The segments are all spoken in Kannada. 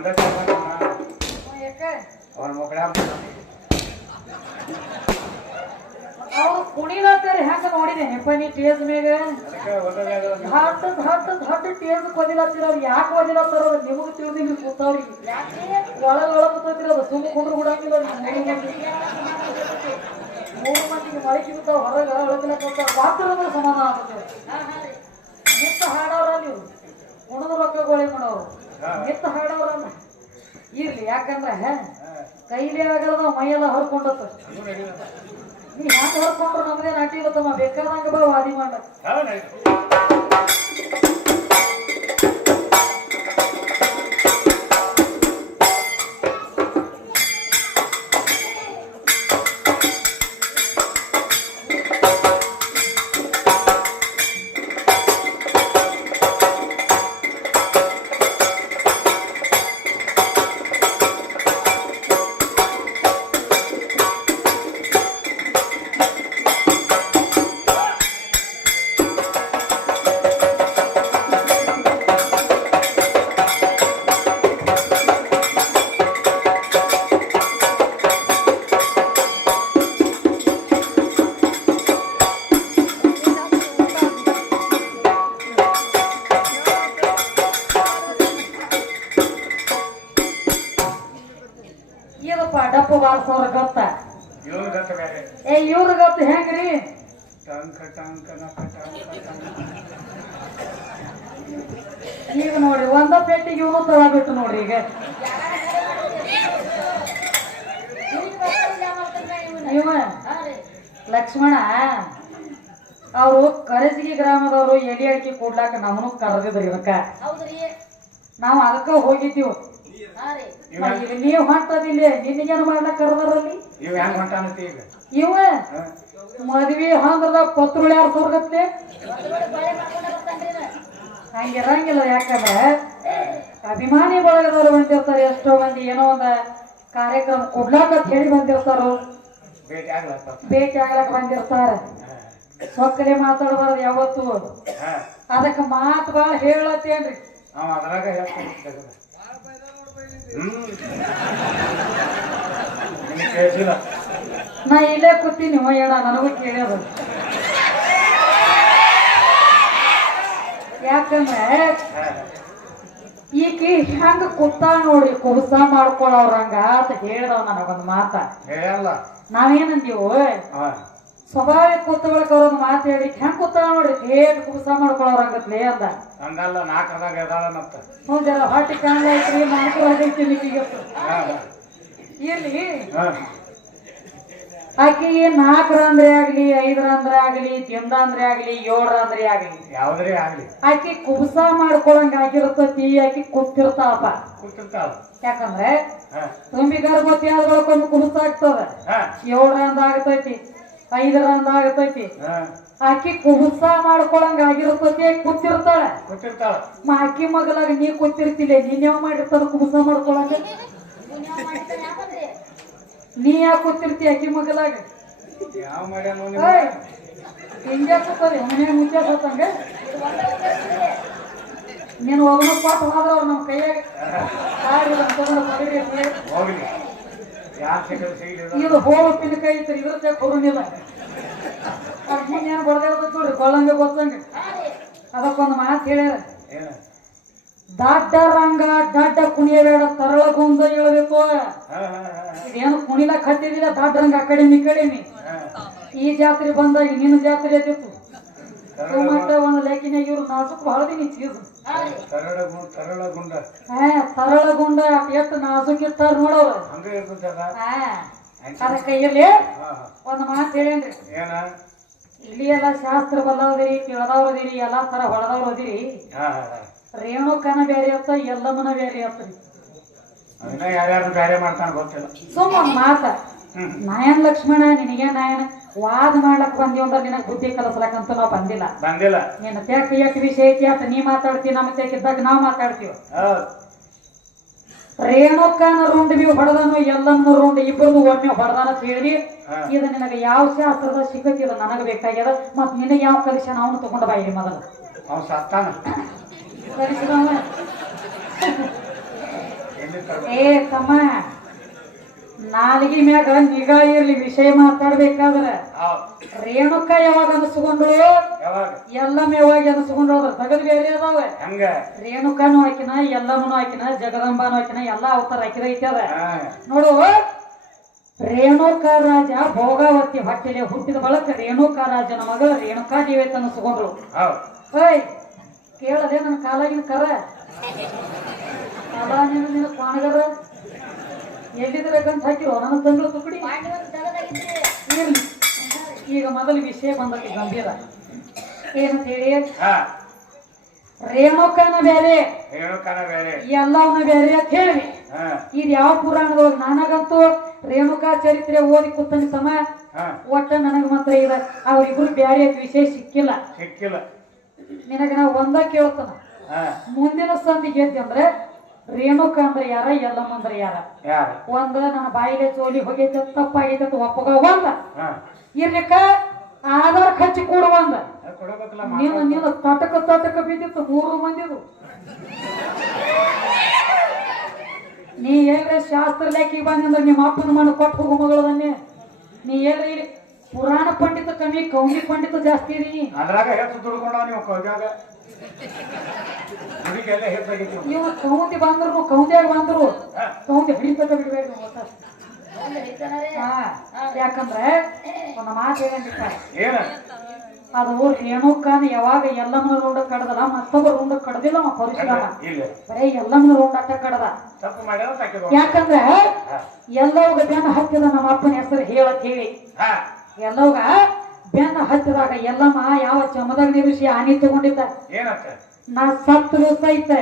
ಒಂದ ಯಾಕೆ ಅವನ ಮಕ್ಕಳ ಅವ್ರು ಕುಣಿಲತ್ತಾರೆ ಹೆಂಗ ನೋಡಿದೆ ನೆಪನಿ ಟೇಜ್ ಮ್ಯಾಗ? ಅದಕ್ಕೆ ಒಂದಾಗ ದೊಡ್ಡ ದೊಡ್ಡ ದೊಡ್ಡ ಟೇಜ್ ಕೊದಿಲತ್ತಿರ, ಅವ್ರು ಯಾಕೆ ಓದಿಲತ್ತಾರ ಅದು ನಿಮಗೆ ತಿಳಿದಿಲ್ಲ ಕೂತವ್ರಿಗೆ. ಒಳಗೆ ಒಳಗೆ ಕೂತೈತಿರ ಅದು ಸುಮ್ಮ ಕುಂಡ್ರು ಬಿಡಂಗಿಲ್ಲ ಮೂರು ಮಂದಿ ಮೂರು ಮಂದಿಗೆ ಮಳೆ ಸಿಗುತ್ತಾವ ಹೊರಗೆ ಒಳಗಿಲ್ಲ ಪಾತ್ರದ ಸಮಾಧಾನ ಆಗ್ತದೆ ನಿತ್ತ ಹಾಡೋರಲ್ಲ ಇವ್ರು. ಉಣದ ರೊಕ್ಕ ಗೋಳಿ ಮಾಡೋರು. ನಿತ್ತ ಹಾಡೋರಲ್ಲ ಇರ್ಲಿ ಯಾಕಂದ್ರೆ ಕೈಲಿ ಆಗಲ್ಲ ಮೈಯೆಲ್ಲ ಹೊರ್ಕೊಂಡತ್ತ. ನೀ ಹ್ಯಾಂಗ ಹೊರ್ಕೊಂಡ್ರು ನಮ್ದೇ ನಾಟಿ ಇರತ್ತಮ್ಮ ಬೇಕಾದಂಗ ಬಾ ವಾದಿ ಮಾಡ. ಏನಪ್ಪ ಡಪ್ಪು ಬಾರಿಸೋರ ಗೊತ್ತ ಇವನು ಗತ್ತ ಬೇರೆ ಏ ಇವ್ರ ಗತ್ತ ಹೆಂಗ್ರಿ? ಟಂಕ ಟಂಕ ನಕ ಟಂಕ ಈಗ ನೋಡ್ರಿ ಒಂದ ಪೆಟ್ಟಿಗೆ ಇವನು ತಗೊಬಿಟ್ಟು ನೋಡ್ರಿ ಈಗ. ಇವ ಲಕ್ಷ್ಮಣ ಅವರು ಕರಜಗಿ ಗ್ರಾಮದವರು ಎಡಿ ಅಡಿಕೆ ಕೊಡ್ಲಾಕ ನಮ್ಮನು ಕರೆದಿದ್ರು ಇದಕ್ಕ. ನಾವು ಅದಕ್ಕ ಹೋಗಿದ್ದೀವಿ. ನೀವು ಹೊಂಟದಿಲ್ಲ ನಿನಗೇನು ಮಾಡ್ಲಾಕ ಕರ್ದಾರಲ್ಲಿ ಇವ ಹೆಂಗ್ ಹೊಂಟಾನತಿ ಈಗ? ಇವ? ಮದ್ವಿ ಹಂಗದ ಪತ್ರುಳಿ ಯಾರು ಸೋರ್ಗತ್ತೆ ಹಂಗಿರಂಗಿಲ್ಲ ಯಾಕಂದ್ರೆ ಅಭಿಮಾನಿ ಬಳಗದವ್ರು ಬಂದಿರ್ತಾರೆ ಎಷ್ಟೋ ಮಂದಿ ಏನೋ ಒಂದ ಕಾರ್ಯಕ್ರಮ ಕೊಡ್ಲಾಕ ಹೇಳಿ ಬಂದಿರ್ತಾರ. ಭೇಟಿ ಆಗ್ಲಕ್ ಬಂದಿರ್ತಾರ. ಸೊಕ್ಕಲೆ ಮಾತಾಡಬಾರ್ದು ಯಾವತ್ತು. ಅದಕ್ಕೆ ಮಾತು ಭಾಳ ಹೇಳತ್ತೇನ್ರಿ. ಅದ್ರಾಗ ಹೇಳ್ತಾನೆ ನಾ ಇಲ್ಲೇ ಕೂತೀನಿ ಹೇಳ ನನಗೂ ಕೇಳ್ಯದ ಯಾಕಂದ್ರೆ ಈಕಿ ಹೆಂಗ ಕುತ್ತ ನೋಡಿ ಕುಬಸ ಮಾಡ್ಕೊಳ್ಳೋರಂಗ ಅಂತ ಹೇಳ್ದವ ನನಗೊಂದು ಮಾತ. ಹೇಳಲ್ಲ. ನಾವೇನಂದೀವು ಸ್ವಾಭಾವಿಕ ಕೂತ್ಕೊಳಕ್ ಅವ್ರ ಮಾತು ಹೇಳಿ ಹೆಂಗ್ ಕೂತಾಳ ನೋಡ್ರಿ? ಏನ್ ಕುಸ ಮಾಡ್ಕೊಳ್ಳೋರಂಗತ್ಲೇ ಅಂದ. ಹಂಗಲ್ಲ ನಾಲ್ಕರದಾಗ ಎದಾಳನತ್ತ ಹ್ಞೂ ಜರ ಹೊಟ್ಟಿ ಕಾಣ ಐತ್ರಿ ನಾಲ್ಕು ಆಗೈತಿ ನಿಮಗೆ ಹಾ ಇರ್ಲಿ. ಹಾ. ನಾಲ್ಕರ ಅಂದ್ರೆ ಆಗ್ಲಿ ಐದರ ಅಂದ್ರೆ ಆಗ್ಲಿ ತಿಂದ ಅಂದ್ರೆ ಆಗ್ಲಿ ಏಳರ ಅಂದ್ರೆ ಆಗ್ಲಿ. ಯಾವ್ದ್ರೆ ಆಗ್ಲಿ? ಆಕಿ ಕುಬಸ ಮಾಡ್ಕೊಳಂಗ ಆಗಿರ್ತತಿ ಆಕಿ ಕೂತಿರ್ತಾಳಪ್ಪ. ಕೂತಿರ್ತಾಳ. ಯಾಕಂದ್ರೆ ತುಂಬಿ ಗರ್ಭವತಿ ಆದ್ರೊಳಕೊಂದು ಕುಬಸ ಆಗ್ತದ. ಏಳರ ಅಂದ ಆಗತೈತಿ. ಐದರ ಆಗತೈತಿ ಆಕಿ ಕುಹುಸ ಮಾಡ್ಕೊಳಂಗ ಆಗಿರ್ತತಿ ಆಕಿ ಕೂತಿರ್ತಾಳ. ಅಕ್ಕಿ ಮಗಲಾಗ ನೀ ಕೂತಿರ್ತಿಲ್ಲ ನೀನ್ ಯಾವ ಮಾಡಿರ್ತಾರ ಕುಹುಸ ಮಾಡ್ಕೊಳಂಗ ನೀ ಯಾಕೆ ಕೂತಿರ್ತಿ ಆಕಿ ಮಗಲಾಗ? ಹಿಂಗೆ ಮನೆ ಸತ್ತಂಗ ನೀನು ಒಬ್ಬನ ಪಾಠ ಹೋದ್ರ ಅವ್ರು ನಮ್ಮ ಕೈಯಾಗ. ಹೋಗ್ಲಿ. ಇದು ಹೋಗ ಕೈ ಐತ್ರಿ ಇದ್ರ ಜಾಗ ಕೊಡೋನಿಲ್ಲ ಅವ್ರ ಏನು ಬಡ್ದಿರ್ತೈತಿ ನೋಡ್ರಿ ಕೊಳ್ಳಂಗ ಗೊತ್ತಂಗ? ಅದಕ್ಕೊಂದು ಮಾತು ಹೇಳ್ಯಾರ. ಏನ? ದಡ್ಡ ರಂಗ ದಡ್ಡ ಕುಣಿಯಬೇಡ ತರಳ ಗುಂದ ಹೇಳ್ಬೇಕು. ಇದೇನು ಕುಣಿಲಕ್ ಹತ್ತಿದಿಲ್ಲ ದಡ್ಡ ರಂಗ ಆ ಕಡಿಮೆ ಈ ಜಾತ್ರೆ ಬಂದಾಗ ನಿನ್ನ ಜಾತ್ರೆ ಅದಿತ್ತು ಮತ್ತೆ ಒಂದು ಲೇಖಿನಾಗ ಇವ್ರು ನಾಲ್ಕು ಹೊಳದಿನಿ ಚೀಸ್ ಕರಡ ಗುಂಡ ಕರಳ ಗುಂಡ ಹಾ ತರಳ ಗುಂಡ ಎಷ್ಟು ನಾಜುಕ್ ಇರ್ತಾರ ನೋಡವ್ರು. ಹಂಗ ಇರ್ತದಲ್ಲ ಹಾ ಹಾ ಒಂದು ಮಾತು ಹೇಳೇನ್ರಿ. ಏನ? ಇಲ್ಲಿ ಎಲ್ಲ ಶಾಸ್ತ್ರ ಬಲ್ಲವದಿರಿ ತಿಳಿದವ್ರದಿರಿ ಎಲ್ಲಾ ತರ ಹೊಳದವ್ರದಿರಿ. ರೇಣುಕನ ಬೇರೆ ಅತ್ತ ಎಲ್ಲಮ್ಮನ ಬೇರೆ ಅದನ್ನ ಯಾರ್ಯಾರು ಬೇರೆ ಮಾಡ್ತಾನ ಗೊತ್ತಿಲ್ಲ. ಸುಮ್ಮ ಮಾತ. ನಾಯನ್ ಲಕ್ಷ್ಮಣ ನಿನಗೆ ನಾಯನ. ವಾದ ಮಾಡ್ಲಕ್ ಅಂದ್ರೆ ನಿನಗ್ ಬುದ್ಧಿ ಅಂತ ನಾವ್ ಬಂದಿಲ್ಲ. ಬಂದಿಲ್ಲ. ನಿನ್ನ ತೆಕ್ ಯಾಕೆ ವಿಷಯ ಐತಿ ಅಂತ ನೀ ಮಾತಾಡ್ತಿ ನಮ್ಮ ತೆಕ್ಕಿದ್ದಾಗ ನಾವ್ ಮಾತಾಡ್ತೀವಿ. ರೇಣುಕನ ರುಂಡ್ ಬಿ ಹೊಡೆದನು ಎಲ್ಲನ್ನು ರುಂಡ್ ಇಬ್ಬರದು ಒಮ್ಮೆ ಹೊಡೆದಾನ ಹಾ. ಇದು ನಿನಗೆ ಯಾವ ಶಾಸ್ತ್ರದ ಸಿಕ್ಕತ್ತಿದ ನನಗೆ ಬೇಕಾಗ್ಯದ. ಮತ್ ನಿನಗೆ ಯಾವ ಕಲಿಸ ಅವನು ತಗೊಂಡ ಬಾಯಿರಿ ಮೊದಲ ಮೊದಲು. ಅವ್ ಸತ್ತಾನ. ಕಲಿಸಿದವ ಏ ತಮ್ಮ ನಾಲಿಗೆ ಮ್ಯಾಗ ನಿಗಾ ಇರ್ಲಿ ವಿಷಯ ಮಾತಾಡ್ಬೇಕಾದ್ರ. ರೇಣುಕ ಯಾವಾಗ ಅನಸ್ಕೊಂಡ್ರು? ಎಲ್ಲಮ್ಮ ಯಾವಾಗ ಅನಸ್ಕೊಂಡ್ರು? ಅದ್ರ ತಗದ್ ಬೇರೆ ಅದಾವ. ರೇಣುಕಾನು ಹಾಕಿನ ಎಲ್ಲಮ್ಮನು ಹಾಕಿನ ಜಗದಂಬಾನು ಹಾಕಿನ ಎಲ್ಲ ಅವತಾರ ಹಾಕಿದ ಐತದ. ನೋಡು ರೇಣುಕ ರಾಜ ಭೋಗಾವತಿ ಹೊಟ್ಟೆಲೆ ಹುಟ್ಟಿದ ಬಳಕ ರೇಣುಕ ರಾಜನ ಮಗ ರೇಣುಕಾ ದೇವಿ ಅನಸ್ಕೊಂಡ್ರು. ಐ ಓಯ್ ಕೇಳದೆ ನನ್ನ ಕಾಲಾಗಿನ ಕರ. ಕಾಲ ನೀನು ನಿನ್ನ ಕ್ವಾಣಗರ? ಎಲ್ಲಿದ್ರೆ ಗಂಟ್ ಹಾಕಿರೋ? ನನ್ನ ತಂಗಳು ತುಕಡಿ ಇರ್ಲಿ. ಈಗ ಮೊದಲು ವಿಷಯ ಬಂದಕ್ಕೆ ಗಂಭೀರ. ಏನಂತ ಹೇಳಿ? ಹಾ. ರೇಣುಕನ ಬೇರೆ. ಎಲ್ಲವನ್ನ ಬೇರೆ. ಅಂತ ಹೇಳಿ. ಇದು ಯಾವ ಪುರಾಣದೊಳಗೆ ನನಗಂತೂ ರೇಣುಕಾ ಚರಿತ್ರೆ ಓದಿ ಕೂತನ ಸಮ. ಒಟ್ಟ ನನಗ ಮಾತ್ರ ಇದ. ಅವ್ರಿಬ್ರು ಬ್ಯಾರೆ ವಿಷಯ ಸಿಕ್ಕಿಲ್ಲ. ಸಿಕ್ಕಿಲ್ಲ. ನಿನಗ ನಾವು ಒಂದ ಕೇಳ್ತಾನ. ಮುಂದಿನ ಸಂದಿಗೆ ಅಂದ್ರೆ ರೇಣುಕ ಅಂದ್ರೆ ಯಾರ ಎಲ್ಲಮ್ಮ ಅಂದ್ರೆ ಯಾರ? ಯಾರು? ಒಂದ ನನ್ನ ಬಾಯಿಲೆ ಚೋಲಿ ಹೋಗೈತೆ ತಪ್ಪಾಗೈತೆ ಅಂತ ಒಪ್ಪಗ ಒಂದ. ಇರ್ಲಿಕ್ಕ ಆಧಾರ್ ಖರ್ಚು ಕೂಡ ಒಂದ. ನೀನು ನೀನು ತಟಕ ತಟಕ ಬಿದ್ದಿತ್ತು ಮೂರು ಮಂದಿದು ನೀ ಏನ್ರೆ ಶಾಸ್ತ್ರ ಲೇಖಿ ಬಂದಂದ್ರೆ ನಿಮ್ಮ ಅಪ್ಪನ ಮಣ್ಣು ಕೊಟ್ಟು ಹೋಗು ಮಗಳದನ್ನೇ ನೀ ಏನ್ರೆ ಇಲ್ಲಿ ಪುರಾಣ ಪಂಡಿತ ಕಮ್ಮಿ ಕೌಮಿ ಪಂಡಿತ ಜಾಸ್ತಿ ರೀ ಅದ್ರಾಗ ಹೆಚ್ಚು ದುಡ್ಕೊಂಡ ನೀವು ಕೌಜಾಗ ಹುಡುಗೆಲ್ಲ ಹೆಚ್ಚಾಗಿತ್ತು ನೀವು ಕೌಂಟಿ ಬಂದ್ರು ಕೌಂದಿಯಾಗ ಬಂದ್ರು ಕೌಂಟಿ ಹಿಡಿತಕ್ಕ ಬಿಡ್ಬೇಕು ಯಾಕಂದ್ರೆ ಒಂದು ಮಾತು ಹೇಳಂಗಿಲ್ಲ ಏನ? ಅದು ರೇಣುಕಾನ ಯಾವಾಗ ಎಲ್ಲಮ್ಮನ ರೌಂಡ್ ಕಡದಲ್ಲ ಮತ್ತೊಬ್ಬ ರೌಂಡ್ ಕಡದಿಲ್ಲ ಅವ ಪರಶುರಾಮ ಇಲ್ಲ. ಬರೇ ಎಲ್ಲಮ್ಮನ ರೌಂಡ್ ಅಟ್ಟ ಕಡದ ಯಾಕಂದ್ರೆ ಎಲ್ಲವಾಗ ಬೆನ್ನ ಹತ್ತಿದ ನಮ್ಮ ಅಪ್ಪನ ಹೆಸರು ಹೇಳತ್ ಹೇಳಿ ಹಾ. ಎಲ್ಲವಾಗ ಬೆನ್ನ ಹಚ್ಚಿದಾಗ ಎಲ್ಲಮ್ಮ ಯಾವ ಚಮದಾಗ ನಿರುಷಿ ಆನೆ ತಗೊಂಡಿದ್ದ? ನಾ ಸತ್ತು ಗೊತ್ತೈತೆ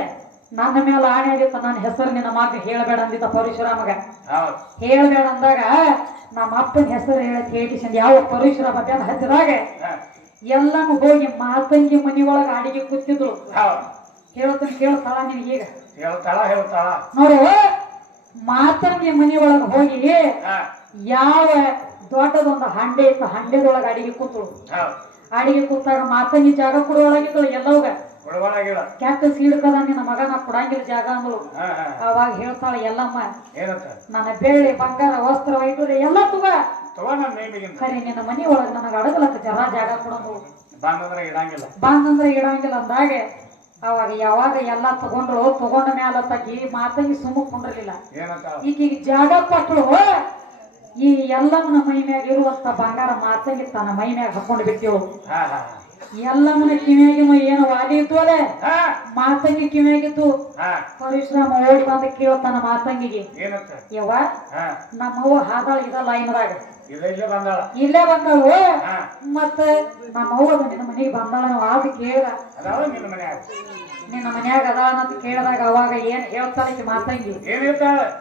ನನ್ನ ಮೇಲೆ ಆಣೆ ಆಗಿತ್ತ ನನ್ನ ಹೆಸರು ನಿನ್ನ ಮಗ ಹೇಳಬೇಡ ಅಂದಿದ್ದ ಪರಶುರಾಮಗ ಹೇಳಬೇಡ ಅಂದಾಗ ನಮ್ಮ ಅಪ್ಪನ ಹೆಸರು ಹೇಳಕ್ಕೆ ಹೇಳಿ ಯಾವ ಪರಶುರಾಮ ಬೆನ್ನ ಹಚ್ಚಿದಾಗ ಎಲ್ಲಾನು ಹೋಗಿ ಮಾತಂಗಿ ಮನಿ ಒಳಗ ಅಡಿಗೆ ಕೂತಿದ್ರು. ಹೌದು. ಹೇಳ್ತಾನೆ ಕೇಳ್ತಾಳ ನಿನಗೆ ಈಗ. ಹೇಳ್ತಾಳ ಹೇಳ್ತಾಳ. ನೋಡು ಮಾತಂಗಿ ಮನಿ ಒಳಗ ಹೋಗಿ ಯಾವ ದೊಡ್ಡದೊಂದು ಹಂಡೆ ಇತ್ತು ಹಂಡೆದೊಳಗೆ ಅಡಿಗೆ ಕೂತಳು. ಅಡಿಗೆ ಕೂತಾಗ ಮಾತಂಗಿ ಜಾಗ ಕೊಡುವೊಳಗಿದ್ದಳು ಎಲ್ಲವಾಗ? ಕೆಟ್ಟ ಸೀಡ್ಕದ ನಿನ್ನ ಮಗ ನಾ ಕೊಡಂಗಿಲ್ಲ ಜಾಗ ಅಂದಳು. ಅವಾಗ ಹೇಳ್ತಾಳ ಎಲ್ಲಮ್ಮ ನನ್ನ ಬೆಳ್ಳಿ ಬಂಗಾರ ವಸ್ತ್ರ ವೈಡೂರ್ಯ ಎಲ್ಲ ತುಗ. ಸರಿ ನನ್ನ ಮನಿ ಒಳಗ ನನಗ ಅಡಗಲಕ್ಕ ಜರ ಜಾಗ ಕೊಡಂಗಿಲ್ಲ ಬಂದಂದ್ರೆ ಇಡಂಗಿಲ್ಲ. ಅಂದಾಗೆ ಅವಾಗ ಯಾವಾಗ ಎಲ್ಲ ತಗೊಂಡ್ರು ತಗೊಂಡ ಮ್ಯಾಲ ತಗಿ ಮಾತಂಗಿ ಸುಮ್ಮ ಕುಂಡ್ರಲಿಲ್ಲ. ಈಗೀಗ ಜಾಗ ಕೊಟ್ಟಳು ಈ ಎಲ್ಲಮ್ಮನ ಮೈ ಮ್ಯಾಗ ಇರುವಂತ ಬಂಗಾರ ಮಾತಂಗಿ ತನ್ನ ಮೈ ಮ್ಯಾಗ ಹಾಕೊಂಡು ಬಿಟ್ಟಿವ್ ಎಲ್ಲಮ್ಮನ ಕಿವಿಯಾಗಿನ ಏನು ವಾಲಿ ಇತ್ತು ಹಾ. ಮಾತಂಗಿ ಕಿವಿಯಾಗಿತ್ತು? ಪರಿಶ್ರಮ ಓಡಿ ಬಂದ ಕೇಳ್ತಾನ ಮಾತಂಗಿಗೆ. ಯವ್ವ ನಮ್ಮವ್ವ ಹಾದಾಳ ಇದ ಲೈನ್ದಾಗ ಇಲ್ಲ ಬಂದಾಳ. ಇಲ್ಲೇ ನಮ್ಮ ಅವ್ವ ಮತ್ತ ನಿನ್ನ ಮನೆಗೆ ಬಂದಾಳ ನಾವು ಆದ ಕೇಳ. ಅದಾವ ನಿನ್ನ ಮನ್ಯಾಗ. ಅದ ಅನ್ನೋದು ಕೇಳಿದಾಗ ಅವಾಗ ಏನ್ ಹೇಳ್ತಾಳ ಈಕಿ ಮಾತಂಗಿ?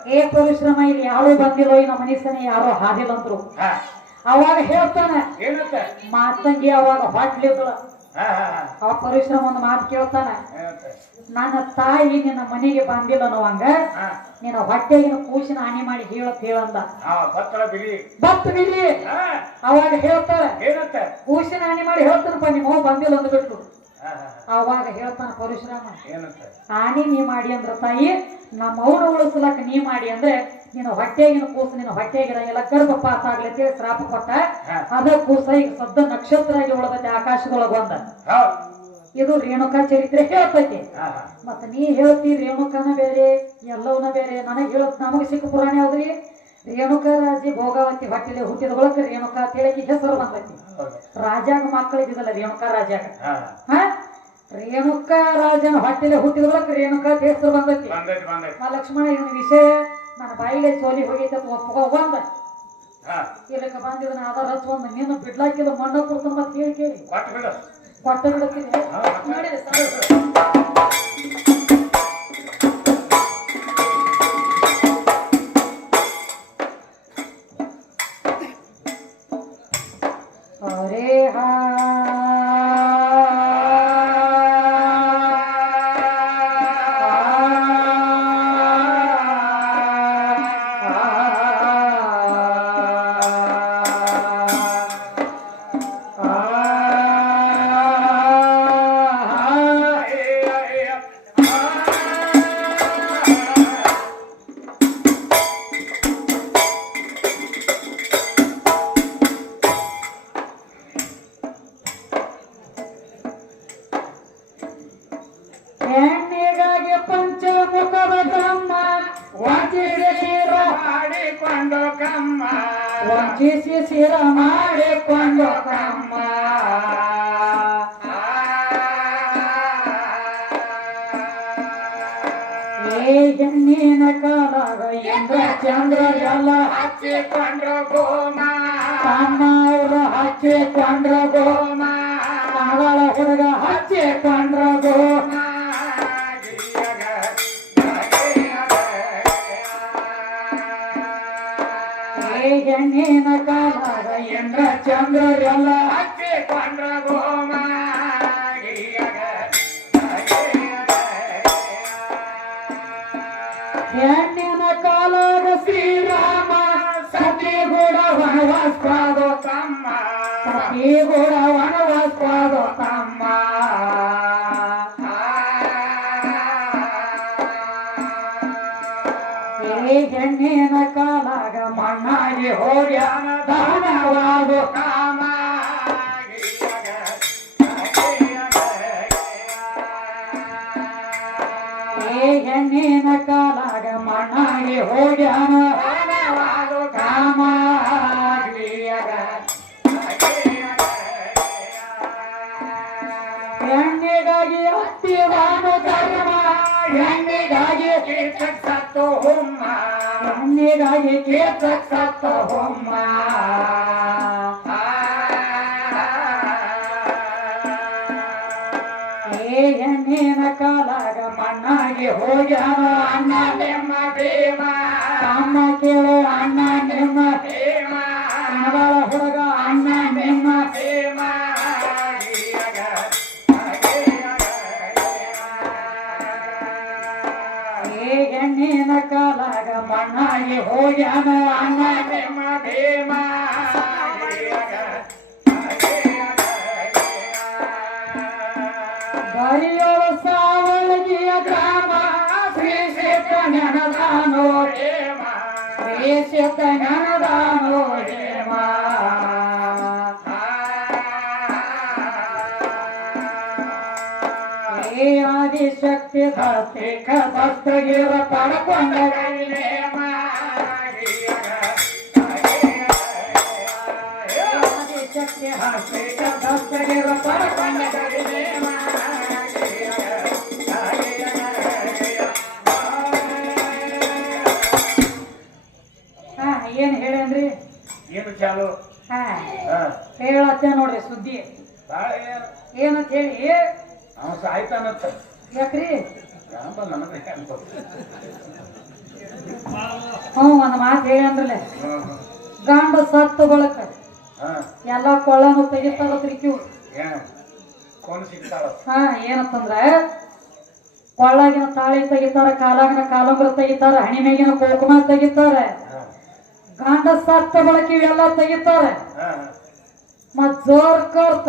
ಏ ಪರಿಶ್ರಮ ಇಲ್ಲಿ ಯಾರು ಬಂದಿಲ್ಲ ಈ ನಮ್ಮ ಮನಸ್ಸನೇ ಯಾರು ಹಾದಿಲ್ಲ ಅಂದ್ರು. ಹಾ. ಅವಾಗ ಹೇಳ್ತಾನೆ ಮಾತಂಗಿ ಅವಾಗ ಹೊಟ್ಲಿದ್ದಳ. ಅವ ಪರಿಶ್ರಮ ಒಂದು ಮಾತು ಕೇಳ್ತಾನ. ನನ್ನ ತಾಯಿ ನಿನ್ನ ಮನೆಗೆ ಬಂದಿಲ್ಲ ಅನ್ನುವಂಗ ಹಾ. ನಿನ್ನ ಹೊಟ್ಟೆಗಿನ ಕೂಸಿನ ಹಾನಿ ಮಾಡಿ ಹೇಳತ್ ಹೇಳಂದ ಬತ್ ಅವಾಗ ಹೇಳ್ತಾಳೆ ಕೂಸಿನ ಹಾನಿ ಮಾಡಿ ಹೇಳ್ತಾನಪ್ಪ ನಿಮ್ಮ ಬಂದಿಲ್ಲ ಅಂದ್ಬಿಟ್ಟು ಅವಾಗ ಹೇಳ್ತಾನ ಪರಶುರಾಮ ಹಾನಿ ನೀ ಮಾಡಿ ಅಂದ್ರ ತಾಯಿ ನಮ್ಮ ಅವ್ನ ಉಳಿಸ್ಲಕ್ಕ ನೀ ಮಾಡಿ ಅಂದ್ರೆ ನಿನ್ನ ಹೊಟ್ಟೆಗಿನ ಕೂಸು ನಿನ್ನ ಹೊಟ್ಟೆಗಿರಂಗಿಲ್ಲ ಗರ್ಭಪಾತ ಅಂತೇಳಿ ಶ್ರಾಪ ಕೊಟ್ಟ. ಅದ ಕೂಸ ಈಗ ಸದ್ದ ನಕ್ಷತ್ರ ಆಗಿ ಉಳದೈತಿ ಆಕಾಶದೊಳಗ ಬಂದ ಇದು ರೇಣುಕಾ ಚರಿತ್ರೆ ಹೇಳ್ತೈತಿ. ಮತ್ತ ನೀ ಹೇಳ್ತಿ ರೇಣುಕನ ಬೇರೆ ಎಲ್ಲವನ್ನ ಬೇರೆ ನನಗೆ ಹೇಳ ನಮಗ ಸಿಕ್ಕ ಪುರಾಣ ಯಾವ್ದ್ರಿ? ರೇಣುಕಾ ರಾಜಿ ಭೋಗಾವತಿ ಹೊಟ್ಟೆಲೆ ಹುಟ್ಟಿದ ಒಳಕ ರೇಣುಕಾ ಅಂತ ಹೇಳಕ್ಕೆ ಹೆಸರು ಬಂದೈತಿ. ರಾಜಾಗ ಮಕ್ಕಳಿಗಿದಲ್ಲ ರೇಣುಕಾ ರಾಜಾಗ. ಹಾ. ರೇಣುಕಾ ರಾಜನ ಹೊಟ್ಟೆಲೆ ಹುಟ್ಟಿದ ಒಳಕ ರೇಣುಕಾ ಅಂತ ಹೆಸರು ಬಂದೈತಿ. ಲಕ್ಷ್ಮಣ ಇವನ ವಿಷಯ ನನ್ನ ಬಾಯಿಲೆ ಸೋಲಿ ಹೋಗೈತೆ ಅಂತ ಒಪ್ಕೊ ಬಂದ ಹಾ. ಇಲ್ಲಕ ಬಂದಿದ್ದನ ಆಧಾರ ಒಂದು ನೀನು ಬಿಡ್ಲಾಕಿಲ್ಲ ಮಣ್ಣ ಕೊಡ್ತಾನ ಮತ್ತೆ ಕೇಳಿ ಕೇಳಿ. ಕೊಟ್ಟು ಬಿಡು ಕೊಟ್ಟ ಬಿಡುತ್ತೀನಿ. ಹಾ, ಹೆಣ್ಣಿಗಾಗಿ ಪಂಚಮುಖದ ಬ್ರಹ್ಮ ವಂಚಿಸಿ ಶಿರ ಮಾಡಿಕೊಂಡು ಕಮ್ಮ. ವಂಚಿಸಿ ಶಿರ ಮಾಡಿಕೊಂಡು ಕಮ್ಮ. ಹೆಣ್ಣಿನ ಕಾಲಾಗ ಇಂದ್ರ ಚಂದ್ರ ಎಲ್ಲ ಹಚ್ಚಿಕೊಂಡ್ರು ಗೋಮ. ತಮ್ಮ ಅವ್ರ ಹಚ್ಚಿಕೊಂಡ್ರ ಗೋಮ. ಮಗಳ ಹುಡುಗ ಹಚ್ಚಿಕೊಂಡ್ರ ಗೋ ಇಂದ್ರ ಚಂದ್ರ ಏ ಹೆಣ್ಣಿನ ಕಾಲಾಗ ಮಣ್ಣಾಗಿ ಹೋಗ್ಯಾನ ದಾನವಾದು ಕಾಮ ಏ ಹೆಣ್ಣಿನ ಕಾಲಾಗ ಮಣ್ಣಾಗಿ ಹೋಗ್ಯಾನ ಕಾಮ ಹೆಣ್ಣಿಗಾಗಿ ಸತ್ತು ಹುಮ್ಮ ಹೆಣ್ಣಿಗಾಗಿ ಕೇತ ಸತ್ತ ಹೊಮ್ಮ ಏ ಹೆಣ್ಣಿನ ಕಾಲಾಗ ಮಣ್ಣಾಗಿ ಹೋಗ್ಯಾನ ಅಣ್ಣ ನಿಮ್ಮ ಭೀಮ ಅಮ್ಮ ಕೇಳು ಅಣ್ಣ ಶ್ರೀ ಸಿದ್ಧ ನೆನದಾನೋ ಹೇಮ ಏ ಆದಿಶಕ್ತಿ ಧಾರ್ಮಿಕ ದಸ್ತಗಿರ ಪಡ್ಕೊಂಡ ಆದಿಶಕ್ತಿ ಧಾರ್ಮಿಕ ದಸ್ತಗಿರ ನೋಡ್ರಿ ಸುದ್ದಿ. ಏನಂತ ಹೇಳಿ? ಅವ ಸಾಯ್ತಾನತ್ತ ಯಾಕ್ರಿ? ಹ್ಮ್ ಹ್ಞೂ ಒಂದ್ ಮಾತು ಹೇಳಿ ಅಂದ್ರಲೆ. ಗಂಡ ಸತ್ತು ಬಳಕ. ಎಲ್ಲ ಕೊಳ್ಳನು ತೆಗಿತಾರ ತ್ರಿಕ್ಯೂ ಏನ್? ಕೋನ್ ಸಿಗ್ತಾಳ. ಹಾ ಏನಂತಂದ್ರ ಕೊಳ್ಳಾಗಿನ ತಾಳಿ ತೆಗಿತಾರ ಕಾಲಾಗಿನ ಕಾಲಂಬ್ರ ತೆಗಿತಾರ ಹಣಿಮೆಗಿನ ಕುಂಕುಮ ತೆಗಿತಾರ. ಗಂಡ ಸತ್ತ ಬಳಕ ಇವೆಲ್ಲ ತೆಗಿತಾರ. ಮತ್ ಜೋರ್ ಕರ್ತ.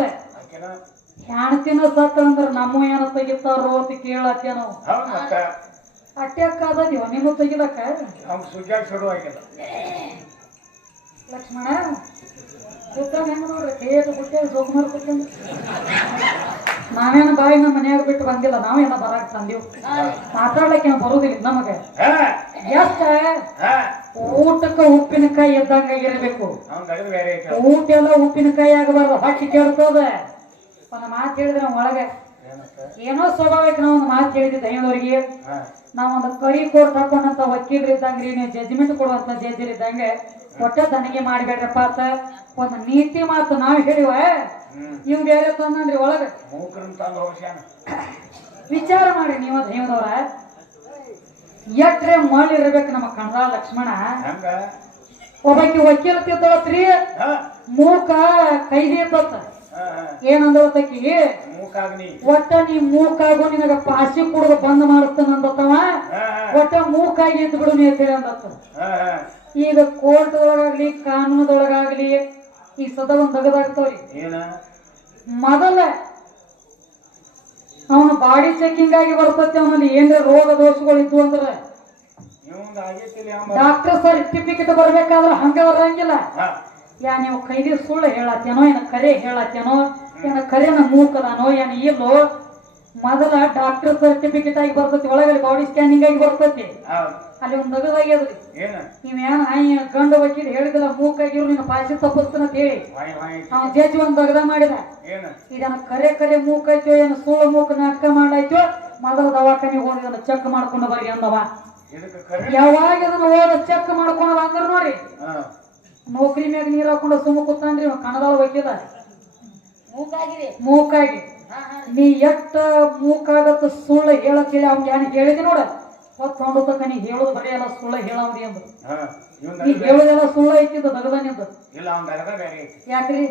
ಹೆಣ್ತಿನ ಸತ್ತ ಅಂದ್ರ ನಮ್ಮ ಏನ ತೆಗಿತಾರೋ ಅಂತ ಕೇಳತ್ತೇನೋ ಹೌದು ಮತ್ತ. ಅಟ್ಯಾಕಾದೀವ ನೀನು ತೆಗಿಲಕ್ಕ? ಲಕ್ಷ್ಮಣ ಕೂತಾಗ ಹೆಂಗ ನೋಡ್ರಿ? ಕೇದು ಬಿಟ್ಟೆ ಜೋಗುಮಾರ್ ಕೂತ್ಕೊಂಡು ನಾವೇನ ಬಾಯಿ ನಮ್ಮ ಮನ್ಯಾಗ ಬಿಟ್ಟು ಬಂದಿಲ್ಲ ನಾವೇನ ಬರಾಕ್ ತಂದೀವ್. ಮಾತಾಡ್ಲಿಕ್ಕೆ ಬರುದಿಲ್ಲ ನಮಗೆ. ಎಷ್ಟ? ಊಟಕ್ಕ ಉಪ್ಪಿನಕಾಯಿ ಎದ್ದಂಗ ಇರಬೇಕು ಊಟ ಎಲ್ಲ ಉಪ್ಪಿನಕಾಯಿ ಆಗಬಾರ್ದು ಹಾಕಿ ಕೇಳ್ತದ ಒಂದ್ ಮಾತು ಹೇಳಿದ್ರೆ ನಾವ್ ಒಳಗೆ ಏನೋ ಸ್ವಾಭಾವಿಕ ನಾವು ಒಂದು ಮಾತು ಹೇಳಿದ್ವಿ ದೈವದವ್ರಿಗೆ ನಾವೊಂದು ಕರಿ ಕೋರ್ಟ್ ಹಾಕೊಂಡಂತ ವಕೀಲರು ಇದ್ದಂಗ್ರಿ ನೀವು ಜಜ್ಮೆಂಟ್ ಕೊಡುವಂತ ಜಜ್ಜರ್ ಇದ್ದಂಗೆ ಒಟ್ಟ ತನಿಗೆ ಮಾಡ್ಬೇಡ್ರಪ್ಪ ಅಂತ ಒಂದು ನೀತಿ ಮಾತು ನಾವು ಹೇಳಿವ. ಇವ್ ಬೇರೆ ತಂದ್ರಿ ಒಳಗ. ವಿಚಾರ ಮಾಡಿ ನೀವು ದೈವದವ್ರ. ಎಟ್ರೆ ಮಳ್ ಇರ್ಬೇಕು ನಮ್ಮ ಕಣದ ಲಕ್ಷ್ಮಣ? ಹಂಗ? ಒಬ್ಬಾಕಿ ವಕೀಲ ತಿದ್ದಳತ್ರಿ ಹಾ. ಮೂಕ ಕೈದಿ ಇದ್ದತ್ತ. ಏನಂದಳತಕಿ ಒಟ್ಟ ನೀ ಮೂಕಾಗು ನಿನಗ ಪಾಸಿ ಕುಡ್ದು ಬಂದ್ ಮಾಡುತ್ತಾನ ಅಂದತ್ತವ ಒಟ್ಟ ಮೂಕಾಗಿ ಇದ್ ಬಿಡು ನೀ ಅಂತೇಳಿ ಅಂದತ್ತ. ಈಗ ಕೋರ್ಟ್ ಒಳಗಾಗ್ಲಿ ಕಾನೂನದೊಳಗಾಗ್ಲಿ ಈ ಸದಾ ಒಂದ್ ತೆಗೆದಾಗ್ತಾವ್ರಿ ಏನ? ಮೊದಲ ಅವನ ಬಾಡಿ ಚೆಕಿಂಗ್ ಆಗಿ ಬರ್ತತಿ ಅವನಲ್ಲಿ ಏನ್ರ ರೋಗ ದೋಷಗಳು ಇದ್ವು ಅಂದ್ರೆ ಡಾಕ್ಟರ್ ಸರ್ಟಿಫಿಕೇಟ್ ಬರ್ಬೇಕಾದ್ರೆ ಹಂಗ ಬರಂಗಿಲ್ಲ. ಯಾ ನೀವು ಕೈದಿ ಸುಳ್ಳು ಹೇಳತ್ತೇನೋ ಏನ ಕರೆ ಹೇಳತ್ತೇನೋ ಏನ ಕರೆನ ಮೂಕದಾನೋ ಏನ ಇಲ್ಲೋ ಮೊದಲ ಡಾಕ್ಟರ್ ಸರ್ಟಿಫಿಕೇಟ್ ಆಗಿ ಬರ್ತತಿ ಒಳಗಡೆ ಬಾಡಿ ಸ್ಕ್ಯಾನಿಂಗ್ ಆಗಿ ಬರ್ತತಿ. ಅಲ್ಲಿ ಒಂದು ನಗದ ಆಗ್ಯದ್ರಿ ನೀವೇನು ನಾಯಿ ಗಂಡು ವಕೀಲ್ ಹೇಳಿದಿಲ್ಲ ಮೂಕಾಗಿರು ನಿನ್ನ ಪಾಸಿ ತಪ್ಪಿಸ್ತಾನ ಅಂತ ಹೇಳಿ. ಜಜ್ ವಾಯ್. ಅವ ಜಡ್ಜ್ ಒಂದ್ ದಗದ ಮಾಡಿದ. ಏನ? ಇದನ್ನ ಕರೆ ಕರೆ ಮೂಕಾಯ್ತೋ ಏನು ಸುಳ್ಳು ಮೂಕ ನಾಟಕ ಮಾಡಾಯ್ತೋ ಮೊದಲ ದವಾಖಾನಿಗೆ ಹೋಗಿ ಅದನ್ನ ಚೆಕ್ ಮಾಡ್ಕೊಂಡು ಬರ್ರಿ ಅಂದವ. ಯಾವಾಗ ಇದನ್ನ ಹೋದ ಚೆಕ್ ಮಾಡ್ಕೊಂಡು ಬಂದ್ರ ನೋಡಿ ನೌಕರಿ ಮ್ಯಾಗ ನೀರ್ ಹಾಕೊಂಡು ಸುಮ್ಮ ಕೂತಾನ್ರಿ ಇವ ಕನ್ನಡ ವಕೀಲ. ಮೂಕಾಗಿ. ಹಾ ಹಾ. ನೀ ಎಷ್ಟ ಮೂಕಾಗತ್ತ ಸುಳ್ಳು ಹೇಳಕ್ಕೆ ಅವ್ನ್ ಏನ್ ಹೇಳಿದಿ ನೋಡ. ಹೊತ್ತೊಂಡು ತಕ್ಕ ನೀ ಹೇಳೋದು ಬರೀ ಎಲ್ಲ ಸುಳ್ಳ ಹೇಳವ್ರಿ ಅಂದ್ರು. ನೀ ಹೇಳೋದೆಲ್ಲ ಸುಳ್ಳು ಐತಿದ್ದು ದಗದನಿಂದ ಇಲ್ಲ ಅವ್ನ ದಗದ ಬೇರೆ ಯಾಕ್ರಿ?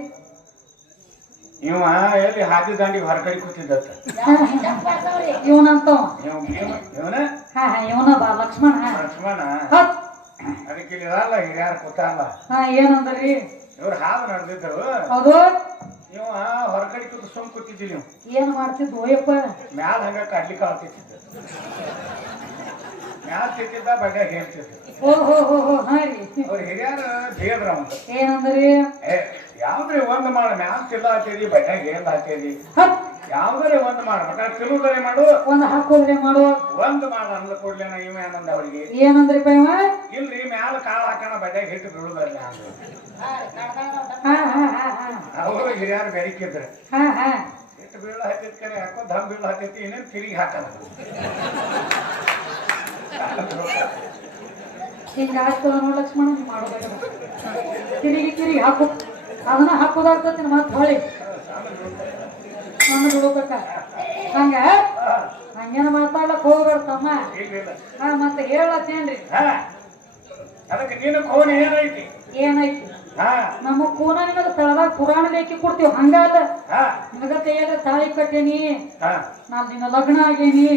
ಇವ ಎಲ್ಲಿ ಹಾದಿ ದಾಂಡಿ ಹೊರಗಡೆ ಕೂತಿದ್ದತ್ತ. ಇವನಂತವ ಇವ ಇವ- ಇವನ? ಹಾ ಹಾ ಇವನ ಬಾ ಲಕ್ಷ್ಮಣ ಲಕ್ಷ್ಮಣ? ಅದಕ್ಕೆ ಇರಲ್ಲ ಹಿರಿಯಾರ ಕೂತಾರಲ್ಲ ಹಾ ಏನಂದ್ರಿ? ಇವ್ರ ಹಾವು ನಡೆದಿದ್ರು ಹೌದು. ಇವ ಹೊರಗಡೆ ಕೂತು ಸುಮ್ ಕೂತಿದ್ದಿ ನೀವು ಏನ್ ಮಾಡ್ತಿದ್ವು ಓಯಪ್ಪ ಮ್ಯಾಲ ಹಂಗ ಕಡ್ಲಿಕ್ಕೆ ಆಳ್ತಿದ್ದ ಮ್ಯಾಲ ತಿಂತಿದ್ದ ಬಡ್ಡೆ ಹೇಳ್ತಿದ್ದ ಓ ಹೋ ಹೋ ಹೋ ರೀ. ಅವ್ರ ಹಿರಿಯರ ಬೇದ್ರ ಅವಂತ ಏನಂದ್ರಿ? ಏ ಯಾವ್ದ್ರಿ ಒಂದ್ ಮಾಡ ಮ್ಯಾಲ್ ಚಿಲ್ಲ ಹಾಕಿರಿ ಬಟ್ಯಾಗ ಹೇಳ ಹಾಕಿರಿ? ಹತ್ ಯಾವ್ದಾರೆ ಒಂದ್ ಮಾಡ ಮಟ ತಿರುವುದರೆ ಮಾಡು. ಒಂದ್ ಹಾಕೋದ್ರೆ ಮಾಡು. ಒಂದ್ ಮಾಡ ಅಂದ ಕೊಡ್ಲೇನ ಇವ ಏನಂದ ಅವ್ರಿಗೆ? ಏನಂದ್ರಿ ಪೈವ ಇಲ್ರಿ ಮ್ಯಾಲ ಕಾಳ ಹಾಕೋಣ ಬಟ್ಯಾಗ ಹಿಟ್ಟು ಬೀಳುದಲ್ಲ ಅವರು ಹಿರಿಯರು ಬೆರಿಕಿದ್ರು. ಹಾ ಹಾ. ಹಿಟ್ಟು ಬೀಳ ಹಾಕಿದ್ ಕರೆ ಹಾಕೋ ದಮ್ ಬೀಳ ಹಾಕೈತಿ ಇನ್ನೇನು ತಿರುಗಿ ಹಾಕಲ್ಲ. ಹಿಂಗ ಆಯ್ತು ನೋಡ್ ಲಕ್ಷ್ಮಣ ಮಾಡೋದ ತಿರುಗಿ ತಿರುಗಿ ಹಾಕು. ಅದನ್ನ ಹಾಕೋದಾಗ್ತತಿ ಹೊಳಿ. ಮಣ್ಣು ಬಿಡ್ಬೇಕ ಹಂಗ? ಹಂಗೇನ ಮಾತಾಡ್ಲಕ್ ಹೋಗ್ಬೇಡ ತಮ್ಮ. ಹಾ ಮತ್ತೆ ಹೇಳತ್ತೇನ್ರಿ? ಅದಕ್ಕೆ ನೀನು ಕೋಣೆ ಏನೈತಿ? ಏನೈತಿ? ನಮ್ಮ ಕೂನ ನಿನಗ ತಳದಾಗ ಪುರಾಣ ಬೇಕಿ ಕೊಡ್ತೀವಿ. ಹಂಗಾದ ನಿನಗ ಕೈಯಾಗ ತಾಳಿ ಕಟ್ಟೇನಿ. ನಾನ್ ನಿನ್ನ ಲಗ್ನ ಆಗೇನಿ.